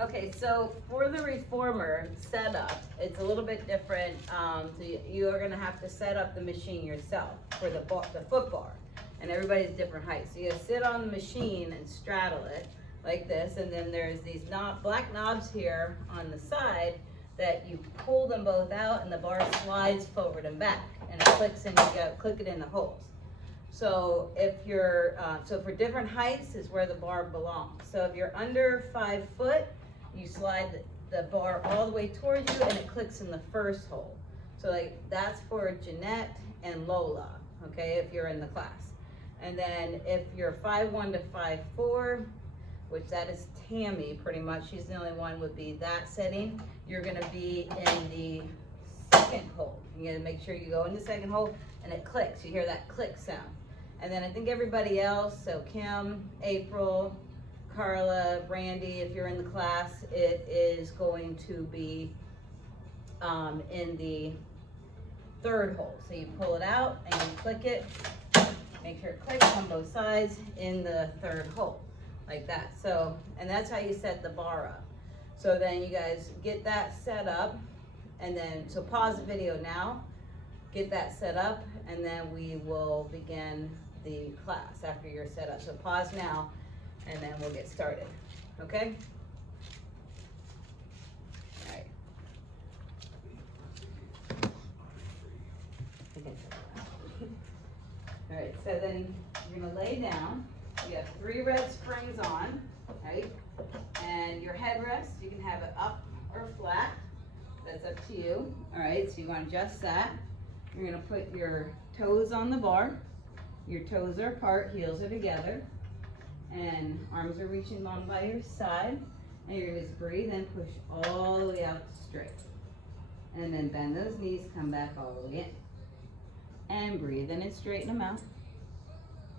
Okay, so for the reformer setup, it's a little bit different. So you are gonna have to set up the machine yourself for the foot bar. And everybody's different heights. So you sit on the machine and straddle it like this, and then there's these black knobs here on the side that you pull them both out and the bar slides forward and back, and it clicks and you go click it in the holes. So if you're, so for different heights is where the bar belongs. So if you're under 5 foot, you slide the bar all the way towards you and it clicks in the first hole. So like that's for Jeanette and Lola, okay, if you're in the class. And then if you're 5'1" to 5'4", which that is Tammy pretty much, she's the only one would be that setting, you're gonna be in the second hole. You gotta make sure you go in the second hole and it clicks, you hear that click sound. And then I think everybody else, so Kim, April, Carla, Brandy, if you're in the class, it is going to be in the third hole. So you pull it out and you click it, make sure it clicks on both sides in the third hole, like that. So, and that's how you set the bar up. So then you guys get that set up, and then, so pause the video now, get that set up, and then we will begin the class after you're set up. So pause now, and then we'll get started, okay? All right. All right, so then you're gonna lay down. You have 3 red springs on, right? And your headrest, you can have it up or flat. That's up to you. All right, so you want to adjust that. You're gonna put your toes on the bar. Your toes are apart, heels are together, and arms are reaching along by your side. And you're gonna just breathe and push all the way out straight. And then bend those knees, come back all the way in. And breathe in and straighten them out.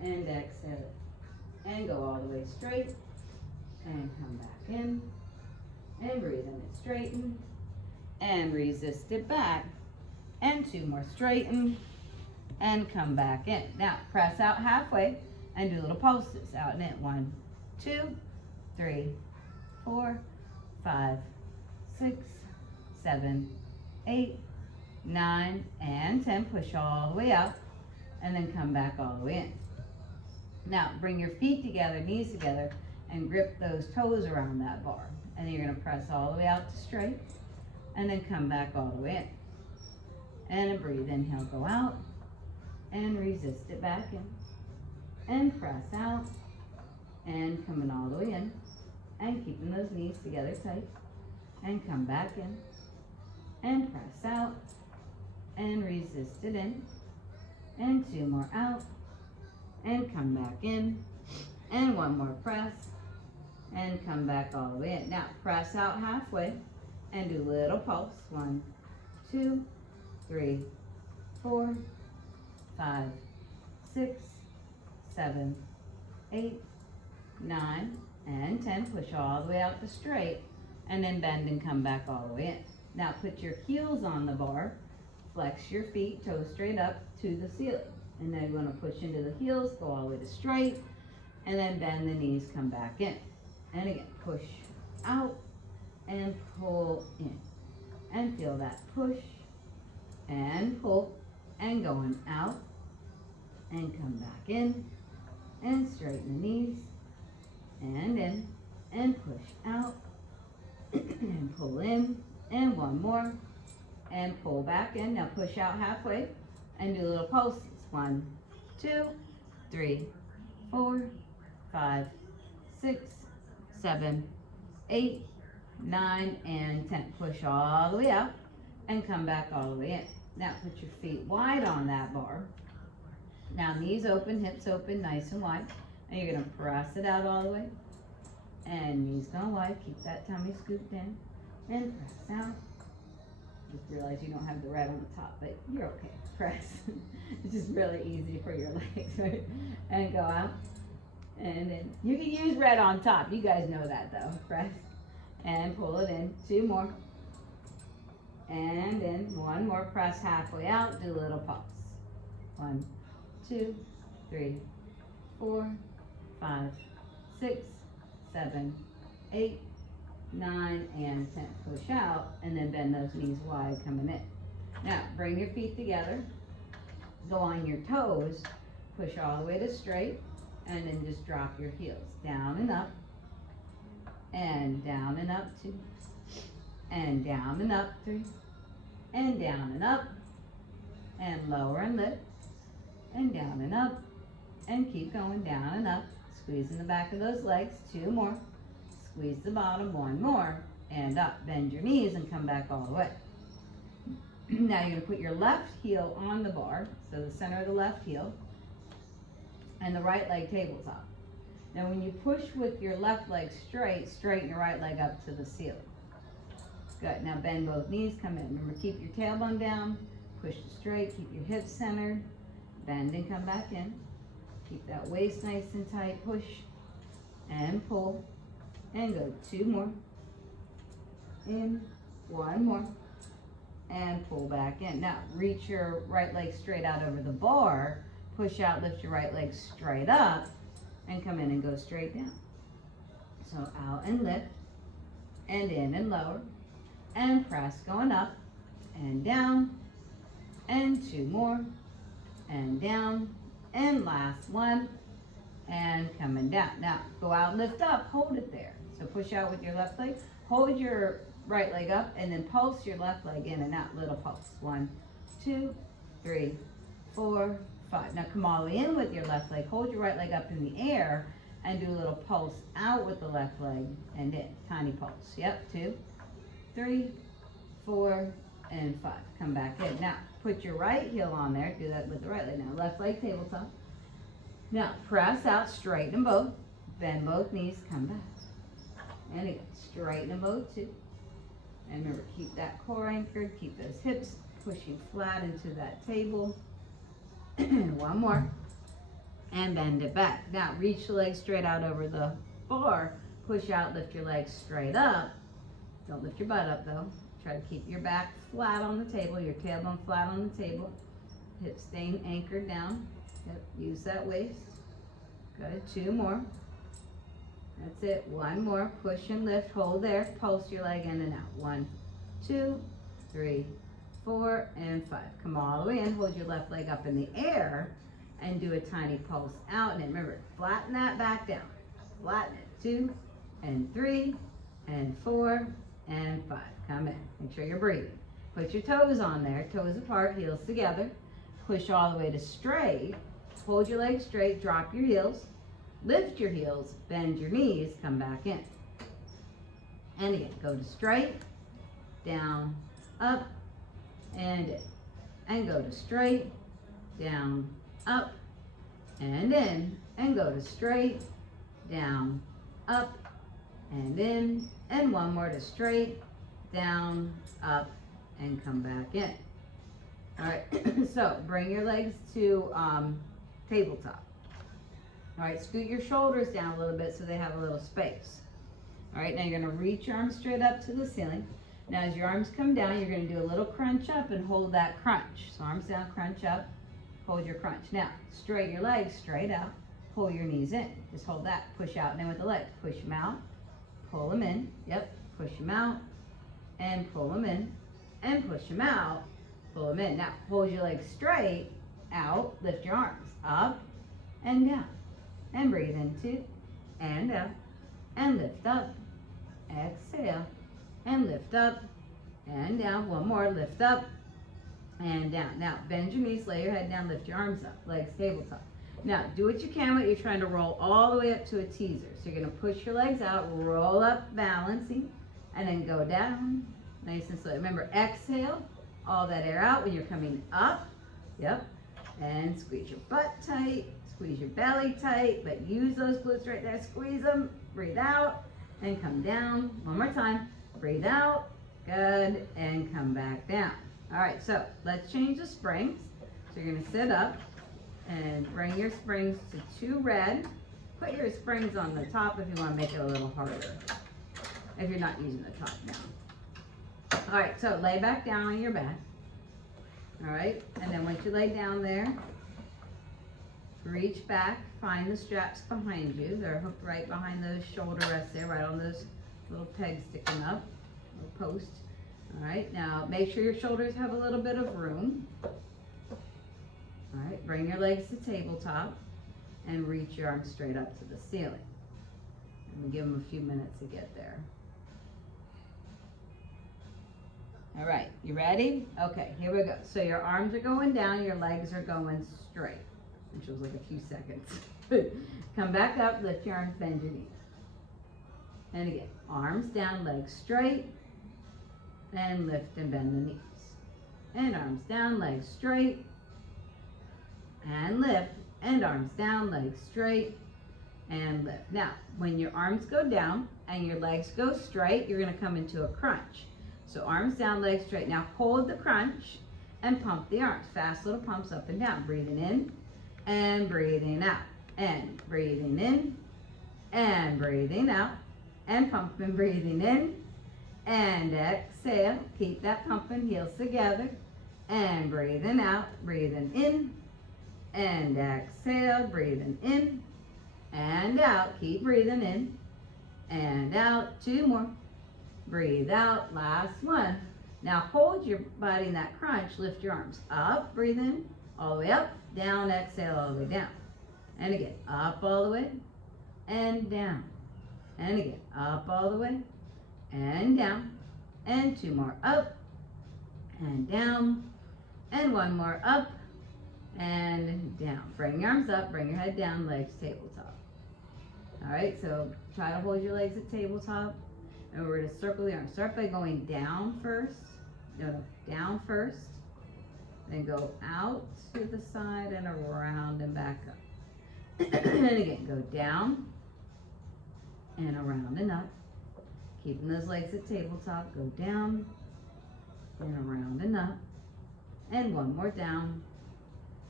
And exhale it. And go all the way straight. And come back in. And breathe in and straighten. And resist it back. And 2 more straighten. And come back in. Now press out halfway and do little pulses out and in. 1, 2, 3, 4, 5, 6, 7, 8, 9, and 10. Push all the way out and then come back all the way in. Now bring your feet together, knees together, and grip those toes around that bar. And then you're gonna press all the way out to straight and then come back all the way in. And breathe, inhale, go out and resist it back in. And press out and coming all the way in and keeping those knees together tight and come back in and press out and resist it in and 2 more out and come back in and 1 more press and come back all the way in. Now press out halfway and do little pulse. 1, 2, 3, 4, 5, 6, 7, 8, 9, and 10. Push all the way out to straight and then bend and come back all the way in. Now put your heels on the bar, flex your feet, toes straight up to the ceiling. And then you want to push into the heels, go all the way to straight, and then bend the knees, come back in. And again, push out and pull in. And feel that push and pull and going out and come back in and straighten the knees and in and push out and pull in and 1 more and pull back in. Now push out halfway and do little pulses. 1, 2, 3, 4, 5, 6, 7, 8, 9, and 10. Push all the way out and come back all the way in. Now put your feet wide on that bar. Now knees open, hips open, nice and wide. And you're gonna press it out all the way. And knees going wide, keep that tummy scooped in. And press out. Just realize you don't have the red on the top, but you're okay. Press. It's just really easy for your legs, right? And go out. And then you can use red on top. You guys know that though. Press. And pull it in. 2 more. And then 1 more. Press halfway out. Do a little pulse. 1, 2, 3, 4, 5, 6, 7, 8, 9, and 10. Push out, and then bend those knees wide coming in. Now, bring your feet together, go on your toes, push all the way to straight, and then just drop your heels. Down and up, 2, and down and up 3, and down and up, and lower and lift, and down and up, and keep going down and up, squeezing the back of those legs, 2 more, squeeze the bottom, 1 more, and up, bend your knees and come back all the way. Now you're going to put your left heel on the bar, so the center of the left heel, and the right leg tabletop. Now when you push with your left leg straight, straighten your right leg up to the ceiling. Good, now bend both knees, come in. Remember, keep your tailbone down, push to straight, keep your hips centered, bend and come back in. Keep that waist nice and tight, push and pull, and go 2 more, in, 1 more, and pull back in. Now reach your right leg straight out over the bar, push out, lift your right leg straight up, and come in and go straight down. So out and lift, and in and lower, and press going up, and down, and 2 more, and down, and last one, and coming down. Now go out, lift up, hold it there. So push out with your left leg, hold your right leg up, and then pulse your left leg in and out, little pulse. 1, 2, 3, 4, 5. Now come all the way in with your left leg, hold your right leg up in the air, and do a little pulse out with the left leg, and in, tiny pulse. Yep, 2, 3, 4, and 5. Come back in. Now put your right heel on there, do that with the right leg. Now left leg tabletop. Now press out, straighten them both, bend both knees, come back. And again, straighten them both too. And remember, keep that core anchored, keep those hips pushing flat into that table. 1 more, and bend it back. Now reach the legs straight out over the bar, push out, lift your legs straight up. Don't lift your butt up though. Try to keep your back flat on the table, your tailbone flat on the table, hips staying anchored down. Yep, use that waist. Good, 2 more. That's it, 1 more, push and lift, hold there, pulse your leg in and out. 1, 2, 3, 4, and 5. Come all the way in, hold your left leg up in the air, and do a tiny pulse out. And remember, flatten that back down. Flatten it. 2, and 3, and 4, and 5. Come in. Make sure you're breathing. Put your toes on there, toes apart, heels together. Push all the way to straight. Hold your legs straight, drop your heels. Lift your heels, bend your knees, come back in. And again, go to straight, down, up, and in. And go to straight, down, up, and in. And go to straight, down, up, and in. And 1 more to straight, down, up, and come back in. All right, so bring your legs to tabletop. All right, scoot your shoulders down a little bit so they have a little space. All right, now you're gonna reach your arms straight up to the ceiling. Now as your arms come down, you're gonna do a little crunch up and hold that crunch. So arms down, crunch up, hold your crunch. Now, straighten your legs straight out, pull your knees in. Just hold that, push out and in with the legs. Push them out, pull them in, yep, push them out, and pull them in, and push them out, pull them in. Now, hold your legs straight, out, lift your arms, up, and down. And breathe in 2, and out, and lift up, exhale, and lift up, and down. 1 more, lift up, and down. Now, bend your knees, lay your head down, lift your arms up, legs tabletop. Now, do what you can, but you're trying to roll all the way up to a teaser. So you're gonna push your legs out, roll up, balancing, and then go down, nice and slow. Remember, exhale, all that air out when you're coming up, yep, and squeeze your butt tight. Squeeze your belly tight, but use those glutes right there. Squeeze them, breathe out, and come down. 1 more time, breathe out, good, and come back down. All right, so let's change the springs. So you're gonna sit up and bring your springs to 2 red. Put your springs on the top if you wanna make it a little harder, if you're not using the top now. All right, so lay back down on your back. All right, and then once you lay down there, reach back, find the straps behind you. They're hooked right behind those shoulder rests there, right on those little peg sticking up, little post. All right, now make sure your shoulders have a little bit of room. All right, bring your legs to tabletop and reach your arms straight up to the ceiling. And we give them a few minutes to get there. All right, you ready? Okay, here we go. So your arms are going down, your legs are going straight, which was like a few seconds. Come back up, lift your arms, bend your knees. And again, arms down, legs straight, and lift and bend the knees. And arms down, legs straight, and lift, and arms down, legs straight, and lift. Now, when your arms go down and your legs go straight, you're gonna come into a crunch. So arms down, legs straight. Now hold the crunch and pump the arms. Fast little pumps up and down. Breathing in and breathing out. And breathing in and breathing out. And pumping, breathing in and exhale. Keep that pumping, heels together. And breathing out, breathing in and exhale. Breathing in and out. Keep breathing in and out. 2 more. Breathe out, last one. Now hold your body in that crunch, lift your arms up, breathe in, all the way up, down, exhale, all the way down. And again, up all the way, and down. And again, up all the way, and down. And 2 more, up, and down. And 1 more, up, and down. Bring your arms up, bring your head down, legs tabletop. All right, so try to hold your legs at tabletop. And we're going to circle the arms. Start by going down first. No, down first. Then go out to the side and around and back up. And again, go down and around and up. Keeping those legs at tabletop. Go down and around and up. And 1 more down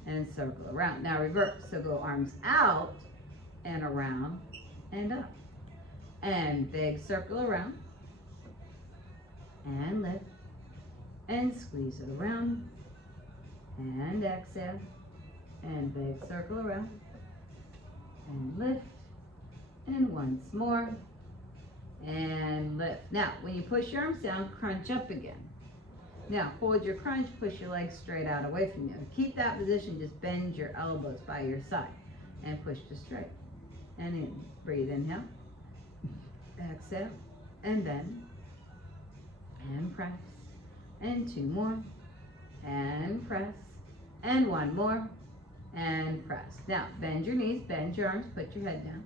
and circle around. Now reverse. So go arms out and around and up. And big circle around, and lift, and squeeze it around, and exhale, and big circle around, and lift, and once more, and lift. Now, when you push your arms down, crunch up again. Now, hold your crunch, push your legs straight out away from you. Keep that position, just bend your elbows by your side, and push to straight. And in, breathe, inhale. Exhale, and bend, and press, and 2 more, and press, and 1 more, and press. Now, bend your knees, bend your arms, put your head down.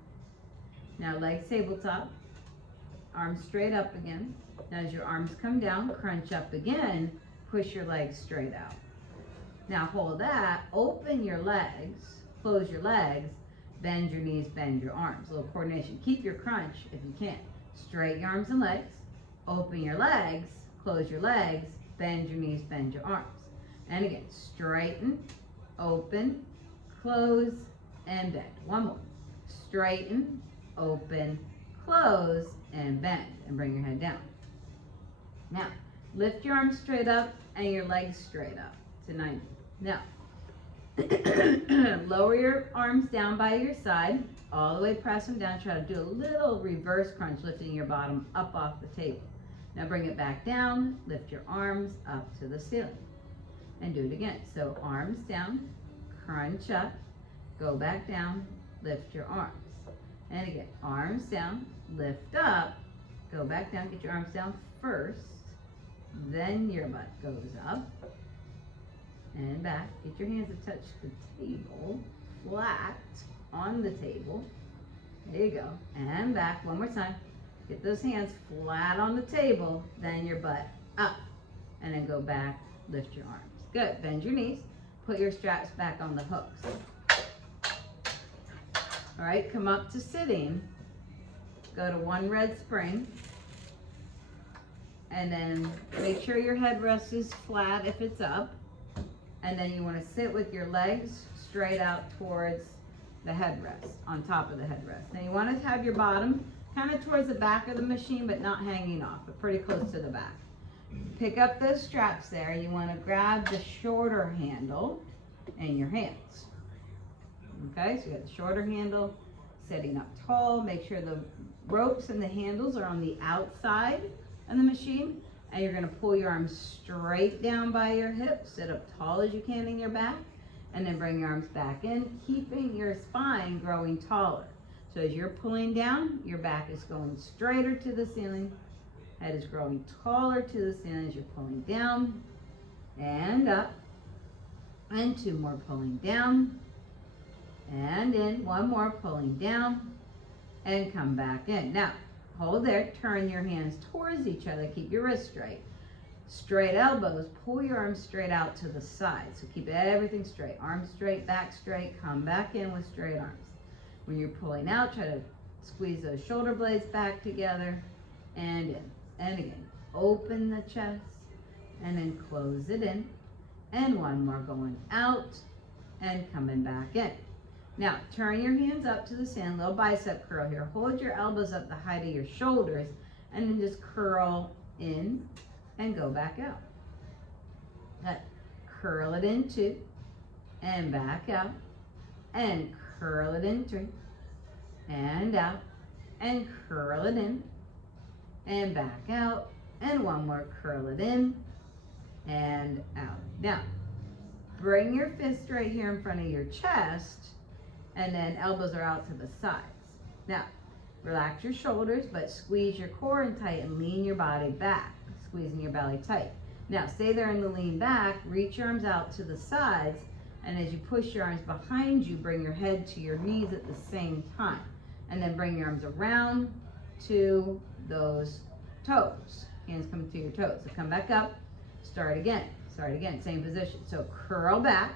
Now, legs tabletop, arms straight up again. Now, as your arms come down, crunch up again, push your legs straight out. Now, hold that, open your legs, close your legs, bend your knees, bend your arms. A little coordination. Keep your crunch if you can. Straighten your arms and legs. Open your legs. Close your legs. Bend your knees, bend your arms. And again, straighten, open, close, and bend. 1 more. Straighten, open, close, and bend. And bring your head down. Now, lift your arms straight up and your legs straight up to 90. Now, lower your arms down by your side, all the way press them down. Try to do a little reverse crunch, lifting your bottom up off the table. Now bring it back down, lift your arms up to the ceiling. And do it again. So arms down, crunch up, go back down, lift your arms. And again, arms down, lift up, go back down, get your arms down first, then your butt goes up. And back, get your hands to touch the table, flat on the table. There you go. And back, 1 more time. Get those hands flat on the table, then your butt up. And then go back, lift your arms. Good, bend your knees, put your straps back on the hooks. All right, come up to sitting. Go to 1 red spring. And then make sure your headrest is flat if it's up. And then you want to sit with your legs straight out towards the headrest, on top of the headrest. Now you want to have your bottom kind of towards the back of the machine, but not hanging off, but pretty close to the back. Pick up those straps there. You want to grab the shorter handle in your hands. Okay, so you got the shorter handle, sitting up tall. Make sure the ropes and the handles are on the outside of the machine, and you're gonna pull your arms straight down by your hips, sit up tall as you can in your back, and then bring your arms back in, keeping your spine growing taller. So as you're pulling down, your back is going straighter to the ceiling, head is growing taller to the ceiling as you're pulling down, and up, and 2 more pulling down, and in, 1 more pulling down, and come back in. Now, hold there, turn your hands towards each other, keep your wrists straight. Straight elbows, pull your arms straight out to the side. So keep everything straight, arms straight, back straight, come back in with straight arms. When you're pulling out, try to squeeze those shoulder blades back together, and in, and again. Open the chest, and then close it in, and 1 more going out, and coming back in. Now, turn your hands up to the ceiling, little bicep curl here. Hold your elbows up the height of your shoulders, and then just curl in and go back out. Good. Curl it in 2, and back out, and curl it in 3, and out, and curl it in, and back out, and 1 more, curl it in, and out. Now, bring your fist right here in front of your chest, and then elbows are out to the sides. Now, relax your shoulders, but squeeze your core in tight and lean your body back, squeezing your belly tight. Now, stay there in the lean back, reach your arms out to the sides, and as you push your arms behind you, bring your head to your knees at the same time. And then bring your arms around to those toes. Hands come to your toes. So come back up, start again, same position. So curl back,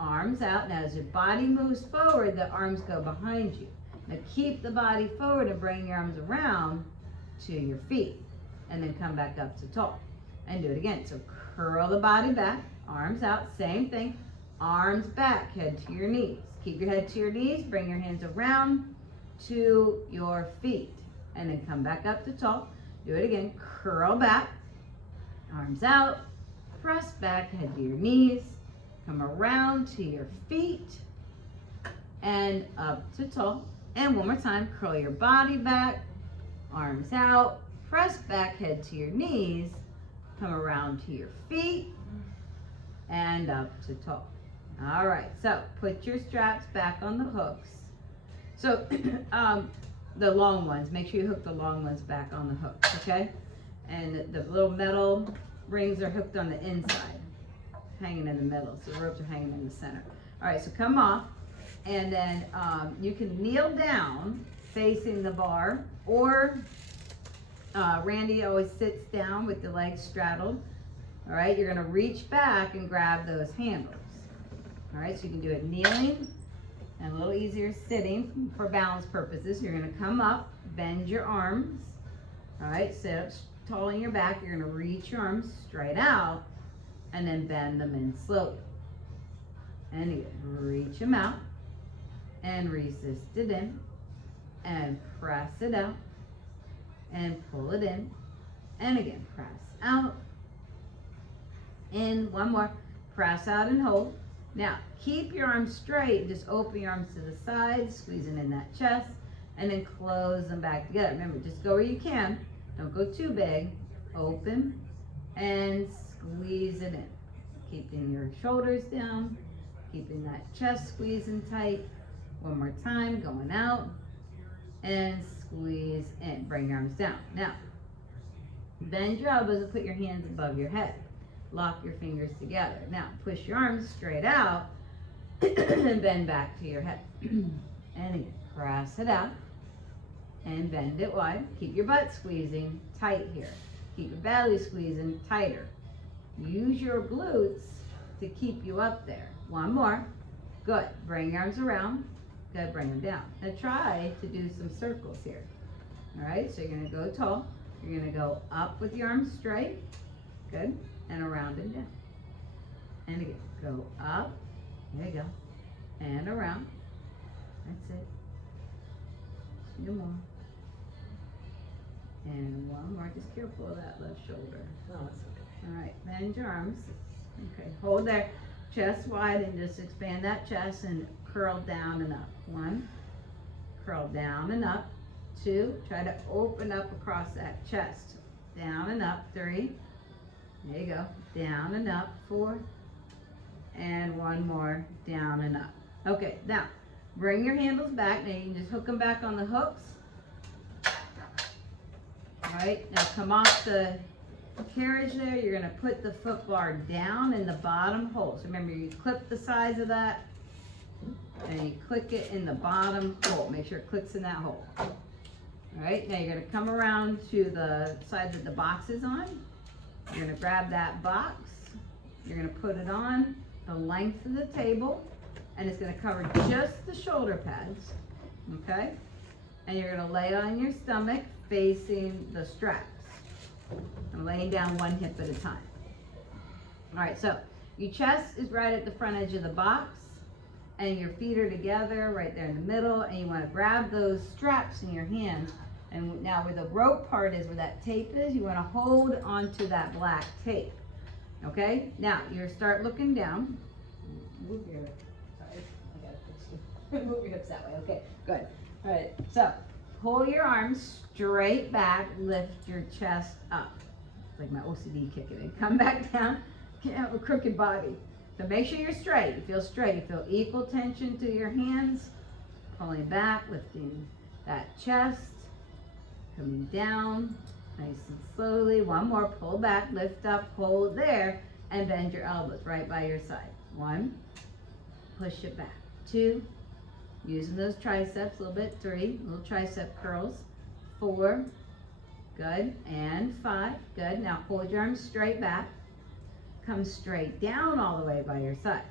arms out. Now as your body moves forward, the arms go behind you. Now keep the body forward and bring your arms around to your feet. And then come back up to tall. And do it again. So curl the body back, arms out, same thing. Arms back, head to your knees. Keep your head to your knees, bring your hands around to your feet. And then come back up to tall. Do it again, curl back, arms out, press back, head to your knees, come around to your feet, and up to tall. And one more time, curl your body back, arms out, press back, head to your knees, come around to your feet, and up to tall. All right, so put your straps back on the hooks. So the long ones, make sure you hook the long ones back on the hooks, okay? And the little metal rings are hooked on the inside, hanging in the middle. So the ropes are hanging in the center. All right, so come off, and then you can kneel down facing the bar, or Randy always sits down with the legs straddled. All right, you're gonna reach back and grab those handles. All right, so you can do it kneeling and a little easier sitting for balance purposes. You're gonna come up, bend your arms. All right, sit up tall in your back. You're gonna reach your arms straight out and then bend them in slowly. And again, reach them out and resist it in and press it out and pull it in. And again, press out. In, one more, press out and hold. Now, keep your arms straight, just open your arms to the sides, squeezing in that chest, and then close them back together. Remember, just go where you can. Don't go too big. Open and squeeze it in. Keeping your shoulders down, keeping that chest squeezing tight. One more time, going out, and squeeze in. Bring your arms down. Now, bend your elbows and put your hands above your head. Lock your fingers together. Now, push your arms straight out and bend back to your head. And again, press it out and bend it wide. Keep your butt squeezing tight here. Keep your belly squeezing tighter. Use your glutes to keep you up there. One more. Good. Bring your arms around. Good. Bring them down. Now try to do some circles here. All right, so you're going to go tall. You're going to go up with your arms straight. Good. And around and down. And again, go up. There you go. And around. That's it. 2 more. And 1 more. Just careful of that left shoulder. Oh, that's okay. All right, bend your arms. Okay, hold there. Chest wide and just expand that chest and curl down and up. 1. Curl down and up. 2, try to open up across that chest, down and up, 3, there you go, down and up, 4, and one more, down and up. Okay, now, bring your handles back. Now you can just hook them back on the hooks. All right, now come off the carriage there. You're gonna put the foot bar down in the bottom hole. So remember, you clip the sides of that, and you click it in the bottom hole. Make sure it clicks in that hole. All right, now you're gonna come around to the side that the box is on. You're gonna grab that box. You're gonna put it on the length of the table, and it's gonna cover just the shoulder pads, okay? And you're gonna lay on your stomach facing the straps. I'm laying down one hip at a time. All right, so your chest is right at the front edge of the box, and your feet are together right there in the middle, and you wanna grab those straps in your hands. And now where the rope part is, where that tape is, you wanna hold onto that black tape. Okay, now you start looking down. Move your, sorry, I gotta fix you. Move your hips that way, okay, good. All right, so pull your arms straight back, lift your chest up. It's like my OCD kicking in. Come back down, can't have a crooked body. So make sure you're straight, you feel straight, you feel equal tension to your hands. Pulling back, lifting that chest, coming down. Nice and slowly. One more. Pull back, lift up, hold there, and bend your elbows right by your side. 1, push it back. 2, using those triceps a little bit. 3, little tricep curls. 4, good. And 5, good. Now hold your arms straight back. Come straight down all the way by your side.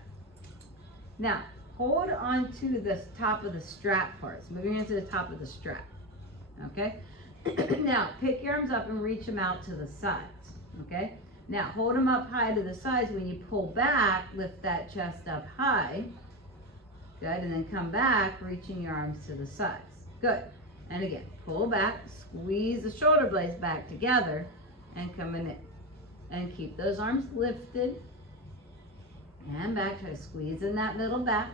Now hold on to the top of the strap parts. Moving into the top of the strap. Okay? Now, pick your arms up and reach them out to the sides, okay? Now, hold them up high to the sides. When you pull back, lift that chest up high. Good, and then come back, reaching your arms to the sides. Good. And again, pull back, squeeze the shoulder blades back together, and coming in. And keep those arms lifted. And back, try to squeeze in that middle back.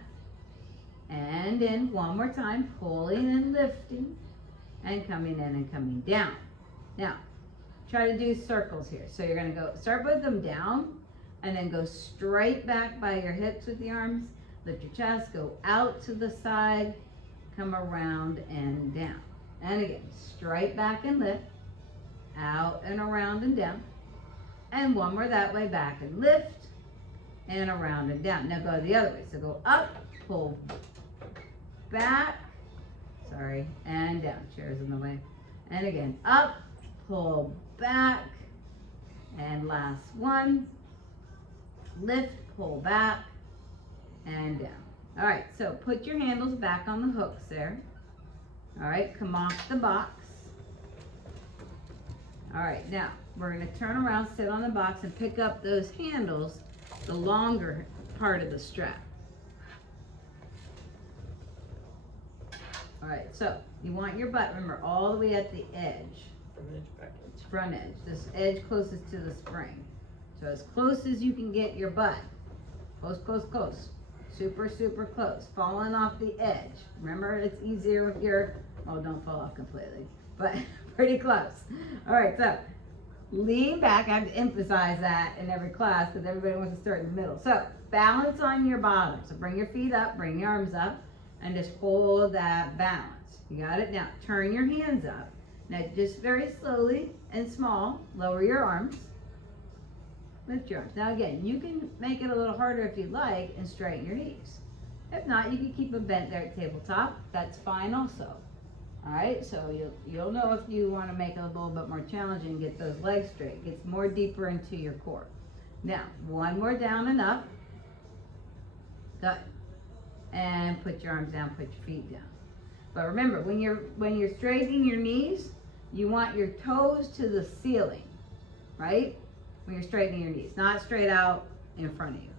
And in, one more time, pulling and lifting. And coming in and coming down. Now, try to do circles here. So you're gonna go, start with them down, and then go straight back by your hips with the arms, lift your chest, go out to the side, come around and down. And again, straight back and lift, out and around and down. And one more that way, back and lift, and around and down. Now go the other way. So go up, pull back, sorry, and down. Chair's in the way. And again, up, pull back, and last one, lift, pull back, and down. All right, so put your handles back on the hooks there. All right, come off the box. All right, now we're gonna turn around, sit on the box, and pick up those handles, the longer part of the strap. All right, so you want your butt, remember, all the way at the edge. Front edge, this edge closest to the spring. So as close as you can get your butt. Close, close, close. Super, super close. Falling off the edge. Remember, it's easier if you're, oh, don't fall off completely, but pretty close. All right, so lean back. I have to emphasize that in every class because everybody wants to start in the middle. So balance on your bottom. So bring your feet up, bring your arms up, and just hold that balance. You got it? Now turn your hands up. Now just very slowly and small, lower your arms. Lift your arms. Now again, you can make it a little harder if you'd like and straighten your knees. If not, you can keep them bent there at tabletop. That's fine also. All right, so you'll know if you want to make it a little bit more challenging and get those legs straight. It gets more deeper into your core. Now, one more down and up. Good. And put your arms down, put your feet down. But remember, when you're straightening your knees, you want your toes to the ceiling, right? When you're straightening your knees, not straight out in front of you.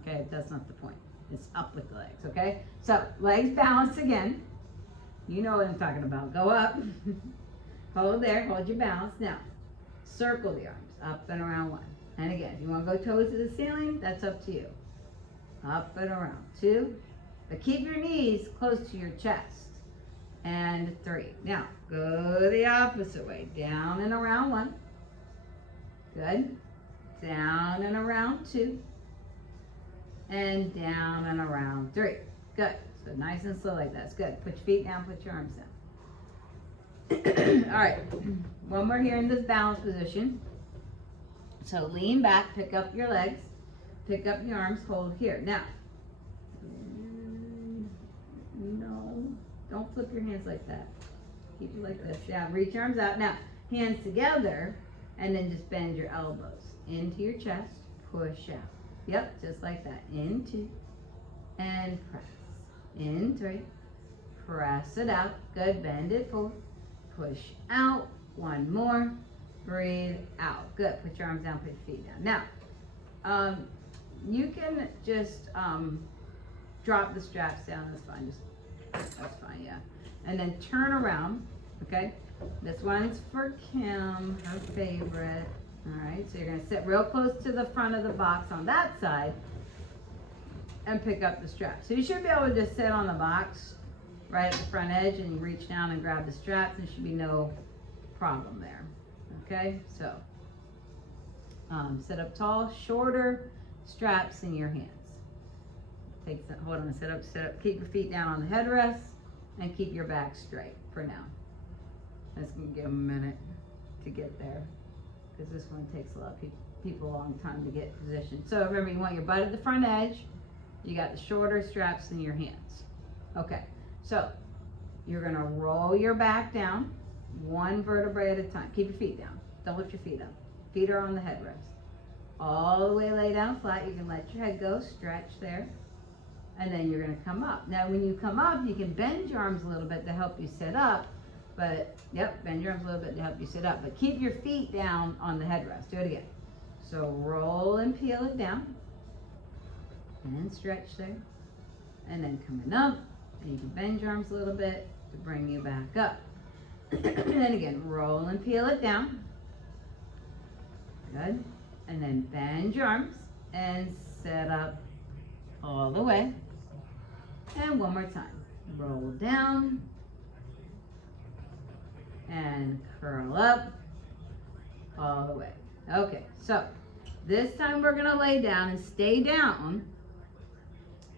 Okay, that's not the point. It's up with the legs, okay? So, legs balanced again. You know what I'm talking about. Go up. Hold there, hold your balance. Now, circle the arms, up and around one. And again, if you want to go toes to the ceiling, that's up to you. Up and around. 2. But keep your knees close to your chest. and 3. Now, go the opposite way. Down and around 1. Good. Down and around 2. And down and around 3. Good. So nice and slow like that. That's good. Put your feet down, put your arms down. All right. One more here in this balance position. So lean back, pick up your legs, pick up your arms, hold here. Now, no, don't flip your hands like that. Keep it like this. Yeah, reach your arms out. Now, hands together, and then just bend your elbows into your chest, push out. Yep, just like that. In 2, and press. In 3, press it out. Good, bend it forward, push out. 1 more, breathe out. Good, put your arms down, put your feet down. Now, you can just drop the straps down, that's fine, that's fine, yeah. And then turn around, okay? This one's for Kim, her favorite. All right, so you're gonna sit real close to the front of the box on that side and pick up the straps. So you should be able to just sit on the box right at the front edge and you reach down and grab the straps. There should be no problem there. Okay, so sit up tall, shorter straps in your hands. Hold on, sit up, keep your feet down on the headrest and keep your back straight for now. That's gonna give them a minute to get there because this one takes a lot of people a long time to get positioned. So remember, you want your butt at the front edge. You got the shorter straps in your hands. Okay, so you're gonna roll your back down 1 vertebrae at a time. Keep your feet down. Don't lift your feet up. Feet are on the headrest. All the way lay down flat. You can let your head go, stretch there. And then you're gonna come up. Now when you come up, you can bend your arms a little bit to help you sit up. But, yep, bend your arms a little bit to help you sit up. But keep your feet down on the headrest. Do it again. So roll and peel it down. And stretch there. And then coming up. And you can bend your arms a little bit to bring you back up. And then again, roll and peel it down. Good. And then bend your arms and sit up all the way. And one more time. Roll down. And curl up all the way. Okay, so this time we're gonna lay down and stay down.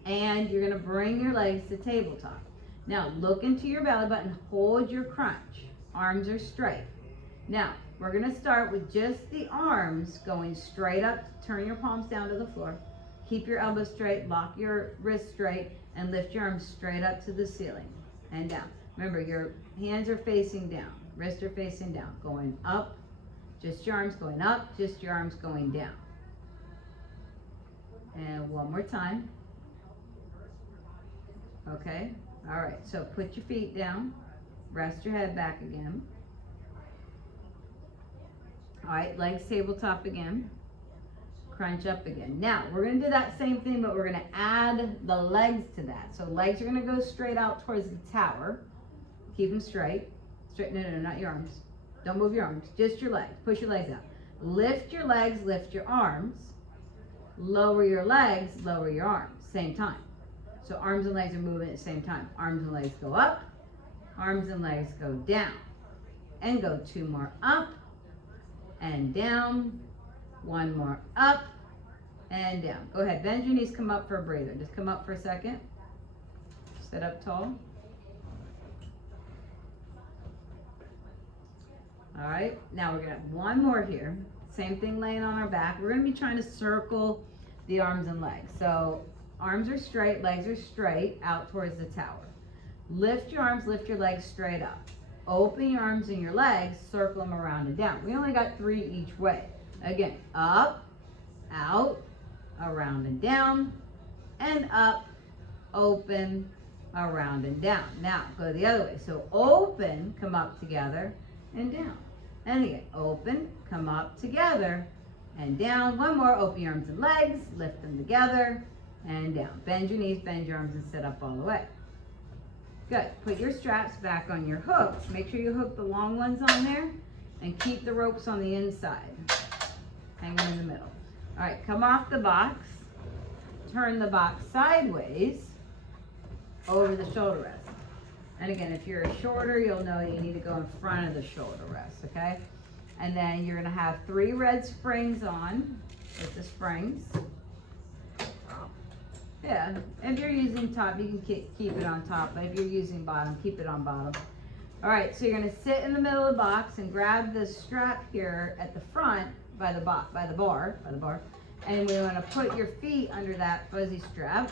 And you're gonna bring your legs to tabletop. Now look into your belly button, hold your crunch. Arms are straight. Now we're gonna start with just the arms going straight up. Turn your palms down to the floor. Keep your elbows straight, lock your wrists straight, and lift your arms straight up to the ceiling and down. Remember, your hands are facing down, wrists are facing down, going up, just your arms going up, just your arms going down. And one more time. Okay, all right, so put your feet down, rest your head back again. All right, legs tabletop again, crunch up again. Now, we're gonna do that same thing, but we're gonna add the legs to that. So legs are gonna go straight out towards the tower. Keep them straight. Straight, no, not your arms. Don't move your arms, just your legs. Push your legs out. Lift your legs, lift your arms. Lower your legs, lower your arms. Same time. So arms and legs are moving at the same time. Arms and legs go up, arms and legs go down. And go 2 more up and down. 1 more up and down. Go ahead, bend your knees, come up for a breather. Just come up for a second. Sit up tall. All right, now we're gonna have 1 more here. Same thing, laying on our back. We're gonna be trying to circle the arms and legs. So arms are straight, legs are straight out towards the tower. Lift your arms, lift your legs straight up. Open your arms and your legs, circle them around and down. We only got 3 each way. Again, up, out, around and down, and up, open, around and down. Now, go the other way. So open, come up together, and down. And again, open, come up together, and down. 1 more, open your arms and legs, lift them together, and down. Bend your knees, bend your arms, and sit up all the way. Good. Put your straps back on your hooks. Make sure you hook the long ones on there, and keep the ropes on the inside. Hanging in the middle. All right, come off the box. Turn the box sideways over the shoulder rest. And again, if you're shorter, you'll know you need to go in front of the shoulder rest, okay? And then you're gonna have 3 red springs on with the springs. Yeah, if you're using top, you can keep it on top, but if you're using bottom, keep it on bottom. All right, so you're gonna sit in the middle of the box and grab the strap here at the front by the bar, and we wanna put your feet under that fuzzy strap.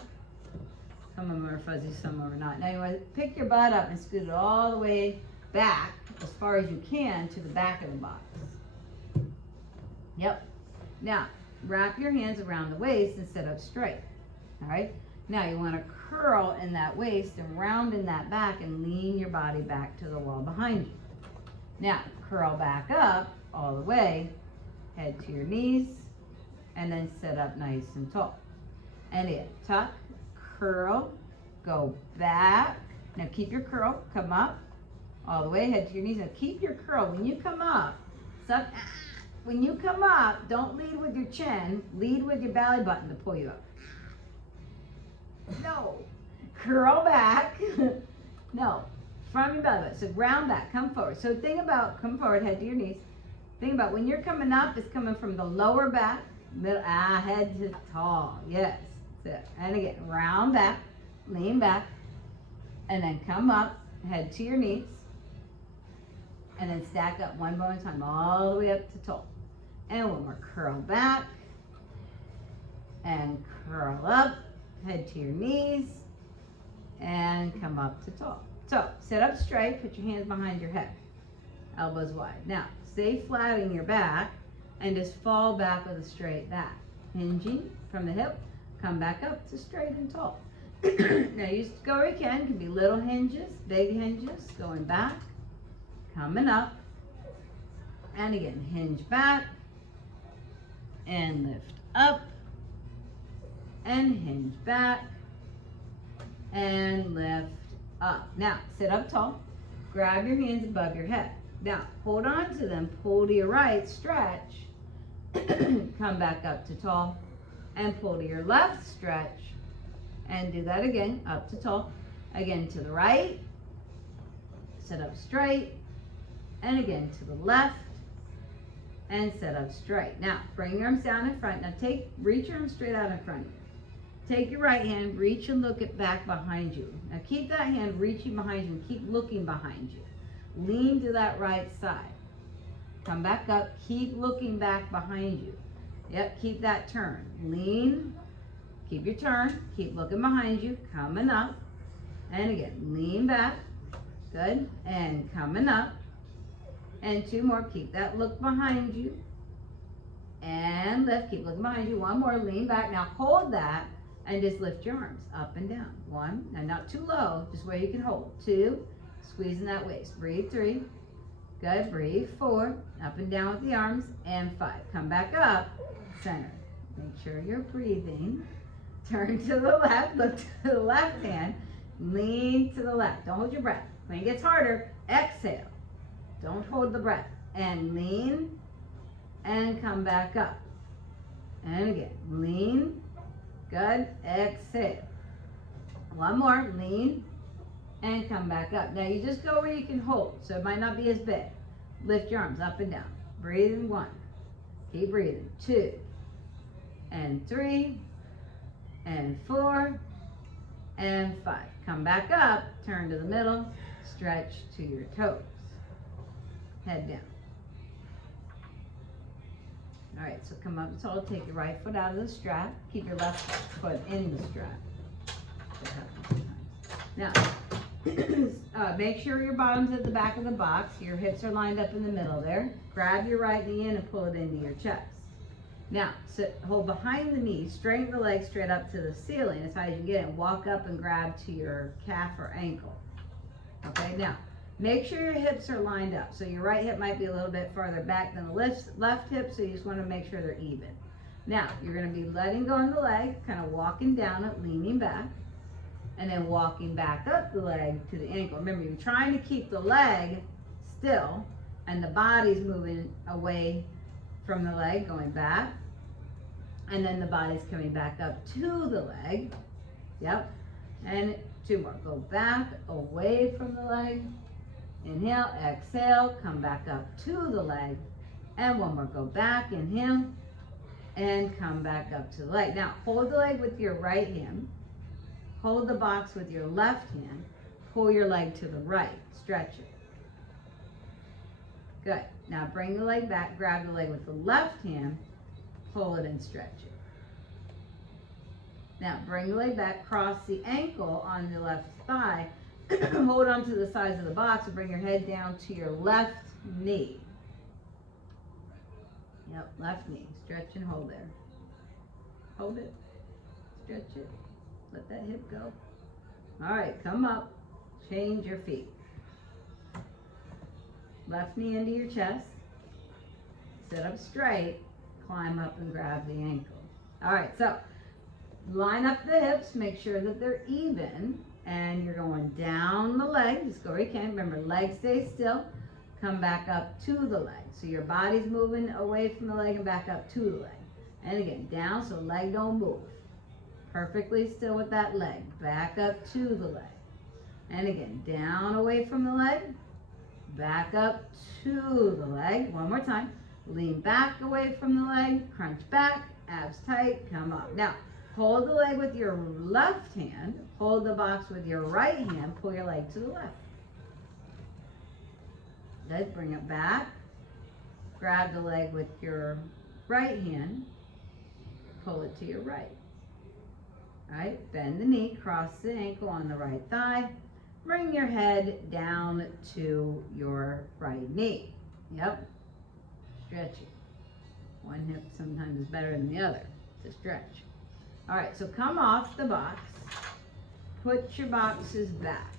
Some of them are fuzzy, some of them are not. Now you wanna pick your butt up and scoot it all the way back as far as you can to the back of the box. Yep. Now, wrap your hands around the waist and sit up straight. All right. Now you want to curl in that waist and round in that back and lean your body back to the wall behind you. Now, curl back up all the way, head to your knees, and then sit up nice and tall. And in, tuck, curl, go back. Now keep your curl, come up all the way, head to your knees. Now keep your curl. When you come up, when you come up, don't lead with your chin, lead with your belly button to pull you up. No, curl back. No, from your belly button. So round back, come forward. So think about, come forward, head to your knees. Think about when you're coming up, it's coming from the lower back, middle, head to tall. Yes, that's it. And again, round back, lean back, and then come up, head to your knees, and then stack up one bone at a time, all the way up to tall. And one more, curl back, and curl up, head to your knees, and come up to tall. So, sit up straight, put your hands behind your head, elbows wide. Now, stay flat in your back, and just fall back with a straight back. Hinging from the hip, come back up to straight and tall. Now, you just go where you can be little hinges, big hinges, going back, coming up, and again, hinge back, and lift up, and hinge back, and lift up. Now, sit up tall, grab your hands above your head. Now, hold on to them, pull to your right, stretch, come back up to tall, and pull to your left, stretch, and do that again, up to tall, again to the right, sit up straight, and again to the left, and sit up straight. Now, bring your arms down in front. Now reach your arms straight out in front of you. Take your right hand, reach and look it back behind you. Now keep that hand reaching behind you and keep looking behind you. Lean to that right side. Come back up, keep looking back behind you. Yep, keep that turn. Lean, keep your turn, keep looking behind you, coming up. And again, lean back, good, and coming up. And 2 more, keep that look behind you. And lift, keep looking behind you. 1 more, lean back. Now hold that and just lift your arms up and down. 1, now not too low, just where you can hold. 2, squeezing that waist. Breathe. 3, good, breathe. 4, up and down with the arms. And 5, come back up, center. Make sure you're breathing. Turn to the left, look to the left hand, lean to the left. Don't hold your breath. When it gets harder, exhale. Don't hold the breath. And lean, and come back up. And again, lean, good, exhale. 1 more, lean, and come back up. Now you just go where you can hold, so it might not be as big. Lift your arms up and down. Breathe in 1, keep breathing. 2, and 3, and 4, and 5. Come back up, turn to the middle, stretch to your toes. Head down. All right, so come up tall, take your right foot out of the strap, keep your left foot in the strap. Now, make sure your bottom's at the back of the box, your hips are lined up in the middle there. Grab your right knee in and pull it into your chest. Now, hold behind the knee, straighten the legs straight up to the ceiling as high as you get it, and walk up and grab to your calf or ankle. Okay, now, make sure your hips are lined up. So your right hip might be a little bit farther back than the left hip, so you just want to make sure they're even. Now, you're going to be letting go on the leg, kind of walking down it, leaning back, and then walking back up the leg to the ankle. Remember, you're trying to keep the leg still, and the body's moving away from the leg, going back, and then the body's coming back up to the leg. Yep. And 2 more. Go back, away from the leg. Inhale, exhale, come back up to the leg. And 1 more. Go back, inhale, and come back up to the leg. Now, hold the leg with your right hand. Hold the box with your left hand. Pull your leg to the right. Stretch it. Good. Now bring the leg back. Grab the leg with the left hand. Pull it and stretch it. Now bring the leg back. Cross the ankle on the left thigh. Hold on to the sides of the box and bring your head down to your left knee. Yep, left knee. Stretch and hold there. Hold it. Stretch it. Let that hip go. All right, come up. Change your feet. Left knee into your chest. Sit up straight. Climb up and grab the ankle. All right, so line up the hips. Make sure that they're even. And you're going down the leg. Just go where you can. Remember, leg stays still. Come back up to the leg. So your body's moving away from the leg and back up to the leg. And again, down so leg don't move. Perfectly still with that leg. Back up to the leg. And again, down away from the leg. Back up to the leg. 1 more time. Lean back away from the leg. Crunch back. Abs tight. Come up. Now, hold the leg with your left hand. Hold the box with your right hand. Pull your leg to the left. Good. Bring it back. Grab the leg with your right hand. Pull it to your right. All right. Bend the knee. Cross the ankle on the right thigh. Bring your head down to your right knee. Yep. Stretch it. One hip sometimes is better than the other to stretch. All right, so come off the box. Put your boxes back.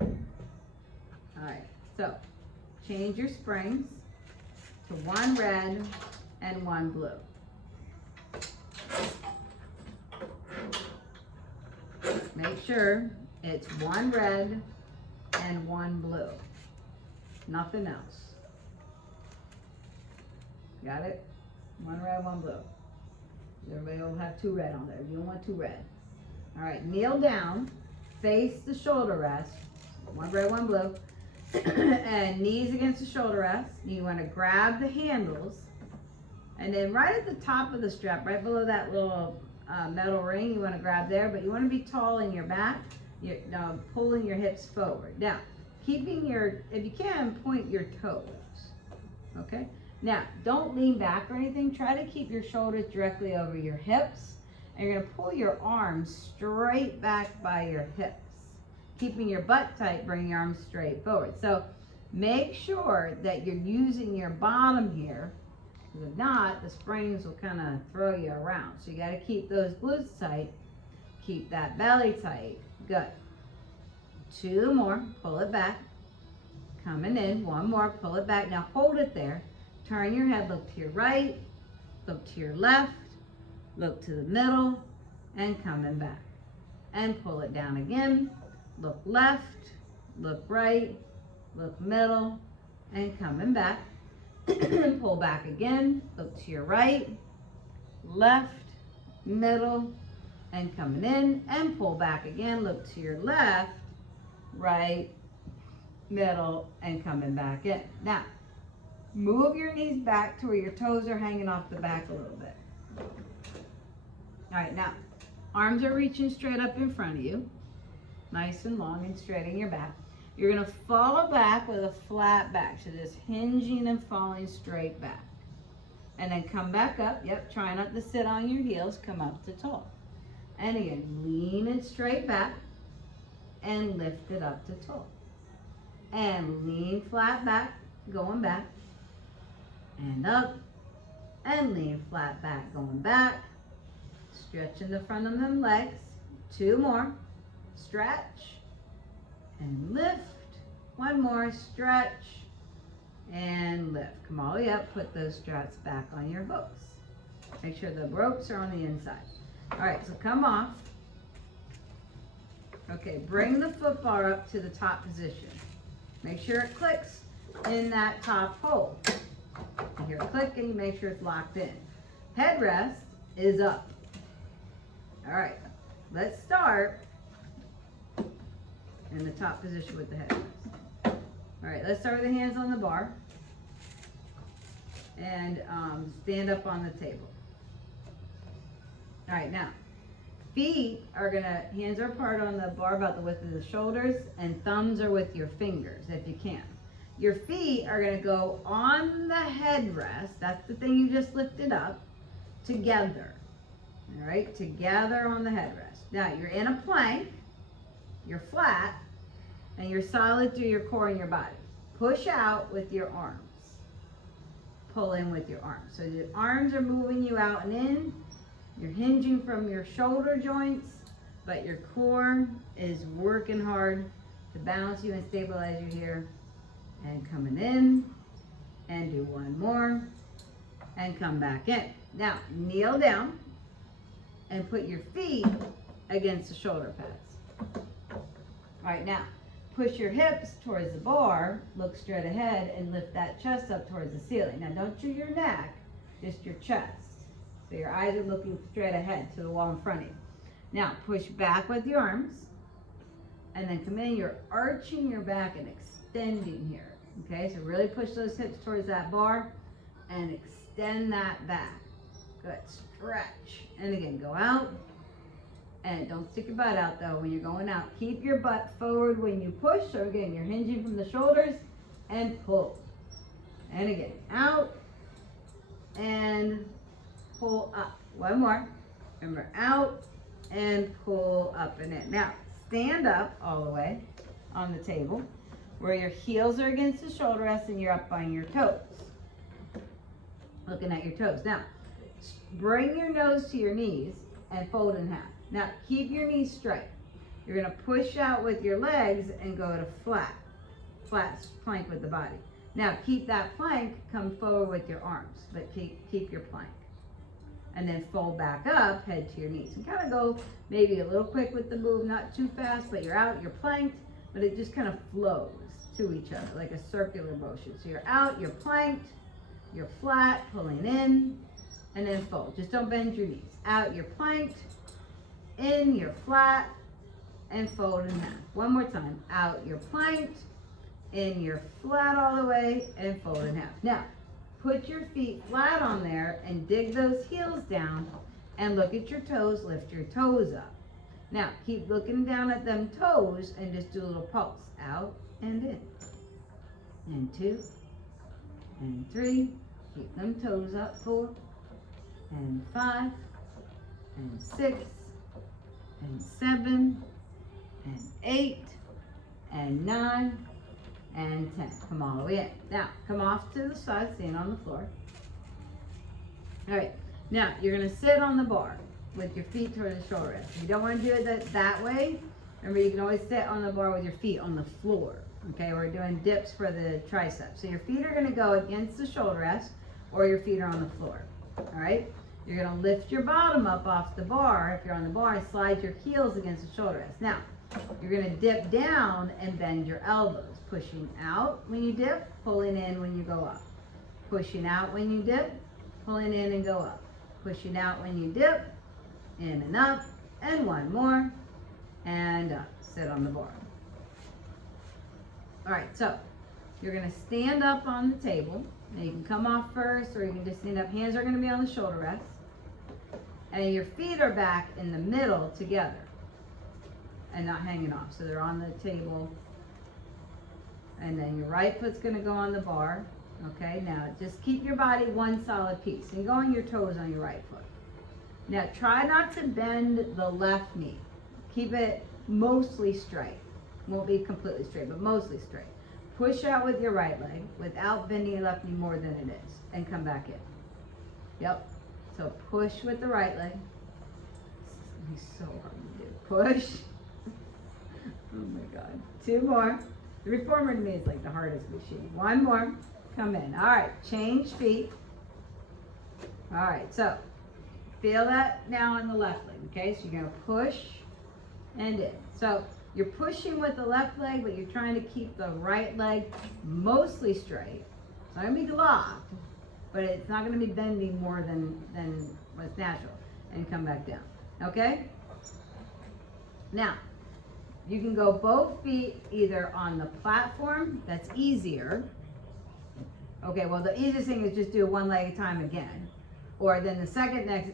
All right, so change your springs to 1 red and 1 blue. Make sure it's 1 red and 1 blue. Nothing else. Got it? 1 red, 1 blue. Everybody will have 2 red on there. You don't want 2 red. All right, kneel down. Face the shoulder rest. 1 red, 1 blue. And knees against the shoulder rest. You want to grab the handles. And then right at the top of the strap, right below that little metal ring, you want to grab there, but you want to be tall in your back. You're pulling your hips forward. Now, keeping your, if you can, point your toes. Okay? Now, don't lean back or anything. Try to keep your shoulders directly over your hips. And you're going to pull your arms straight back by your hips. Keeping your butt tight, bring your arms straight forward. So, make sure that you're using your bottom here. If not, the springs will kind of throw you around. So you got to keep those glutes tight. Keep that belly tight. Good. 2 more. Pull it back. Coming in. 1 more. Pull it back. Now hold it there. Turn your head. Look to your right. Look to your left. Look to the middle. And coming back. And pull it down again. Look left. Look right. Look middle. And coming back. Pull back again, look to your right, left, middle, and coming in, and pull back again, look to your left, right, middle, and coming back in. Now, move your knees back to where your toes are hanging off the back a little bit. All right, now, arms are reaching straight up in front of you, nice and long and straight in your back. You're going to fall back with a flat back. So just hinging and falling straight back. And then come back up. Yep, try not to sit on your heels. Come up to tall. And again, lean it straight back. And lift it up to tall. And lean flat back. Going back. And up. And lean flat back. Going back. Stretching the front of them legs. 2 more. Stretch. And lift. 1 more, stretch, and lift. Come all the way up, put those straps back on your hooks. Make sure the ropes are on the inside. All right, so come off. Okay, bring the foot bar up to the top position. Make sure it clicks in that top hole. You hear it click and you make sure it's locked in. Headrest is up. All right, let's start in the top position with the head. All right, let's start with the hands on the bar and stand up on the table. All right, now feet are gonna, hands are apart on the bar about the width of the shoulders, and thumbs are with your fingers if you can. Your feet are gonna go on the headrest, that's the thing you just lifted up, together. All right, together on the headrest. Now you're in a plank, you're flat, and you're solid through your core and your body. Push out with your arms. Pull in with your arms. So the arms are moving you out and in. You're hinging from your shoulder joints, but your core is working hard to balance you and stabilize you here. And coming in, and do one more, and come back in. Now, kneel down, and put your feet against the shoulder pads. All right, now, push your hips towards the bar, look straight ahead, and lift that chest up towards the ceiling. Now, don't do your neck, just your chest. So your eyes are looking straight ahead to the wall in front of you. Now, push back with your arms, and then come in, you're arching your back and extending here. Okay, so really push those hips towards that bar, and extend that back. Good, stretch. And again, go out, and don't stick your butt out though when you're going out. Keep your butt forward when you push, so again, you're hinging from the shoulders, and pull. And again, out, and pull up. One more. Remember, out, and pull up and in. Now, stand up all the way on the table, where your heels are against the shoulder rest and you're up on your toes. Looking at your toes. Now, bring your nose to your knees and fold in half. Now, keep your knees straight. You're gonna push out with your legs and go to flat plank with the body. Now, keep that plank, come forward with your arms, but keep your plank. And then fold back up, head to your knees. And kind of go maybe a little quick with the move, not too fast, but you're out, you're planked, but it just kind of flows to each other like a circular motion. So you're out, you're planked, you're flat, pulling in, and then fold. Just don't bend your knees. Out, you're planked, in, you're flat, and fold in half. One more time. Out, you're planked, in, you're flat all the way, and fold in half. Now, put your feet flat on there and dig those heels down and look at your toes, lift your toes up. Now, keep looking down at them toes and just do a little pulse. Out and in. And 2, and 3. Keep them toes up. 4, and 5, and 6, and 7, and 8, and 9, and 10. Come all the way in. Now, come off to the side, stand on the floor. All right, now you're gonna sit on the bar with your feet toward the shoulder rest. If you don't want to do it that way, remember you can always sit on the bar with your feet on the floor. Okay, we're doing dips for the triceps. So your feet are gonna go against the shoulder rest, or your feet are on the floor. All right, you're gonna lift your bottom up off the bar. If you're on the bar, and slide your heels against the shoulder rest. Now, you're gonna dip down and bend your elbows. Pushing out when you dip, pulling in when you go up. Pushing out when you dip, pulling in and go up. Pushing out when you dip, in and up, and one more, and up. Sit on the bar. All right, so you're gonna stand up on the table. Now you can come off first, or you can just stand up. Hands are gonna be on the shoulder rest. And your feet are back in the middle together and not hanging off. So they're on the table. And then your right foot's gonna go on the bar. Okay, now just keep your body one solid piece and go on your toes on your right foot. Now try not to bend the left knee. Keep it mostly straight. Won't be completely straight, but mostly straight. Push out with your right leg without bending your left knee more than it is, and come back in. Yep, so push with the right leg. It's so hard to do. Push. Oh my God, 2 more. The reformer to me is like the hardest machine. 1 more, come in. All right, change feet. All right, so feel that now on the left leg, okay? So you're gonna push and in. So you're pushing with the left leg, but you're trying to keep the right leg mostly straight. It's not gonna be locked, but it's not gonna be bending more than what's natural. and come back down, okay? Now, you can go both feet either on the platform, that's easier. Okay, well the easiest thing is just do one leg at a time again. Or then the second next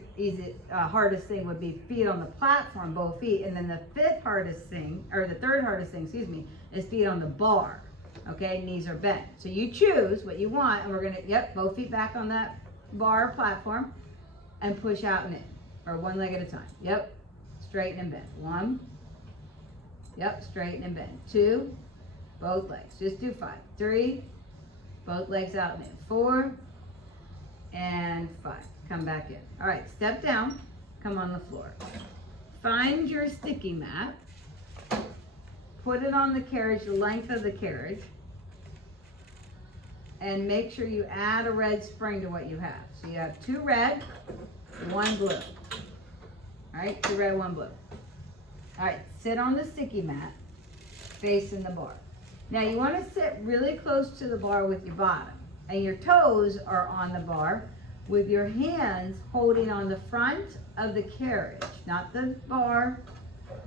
hardest thing would be feet on the platform, both feet. And then the third hardest thing, excuse me, is feet on the bar. Okay, knees are bent. So you choose what you want, and we're gonna, both feet back on that bar or platform, and push out and in, or one leg at a time. Straighten and bend. 1. Straighten and bend. 2, both legs. Just do 5. 3, both legs out and in. 4, and 5. Come back in. All right, step down, come on the floor. Find your sticky mat, put it on the carriage, the length of the carriage, and make sure you add a red spring to what you have. So you have 2 red, 1 blue. All right, 2 red, 1 blue. All right, sit on the sticky mat, facing the bar. Now you want to sit really close to the bar with your bottom, and your toes are on the bar with your hands holding on the front of the carriage, not the bar,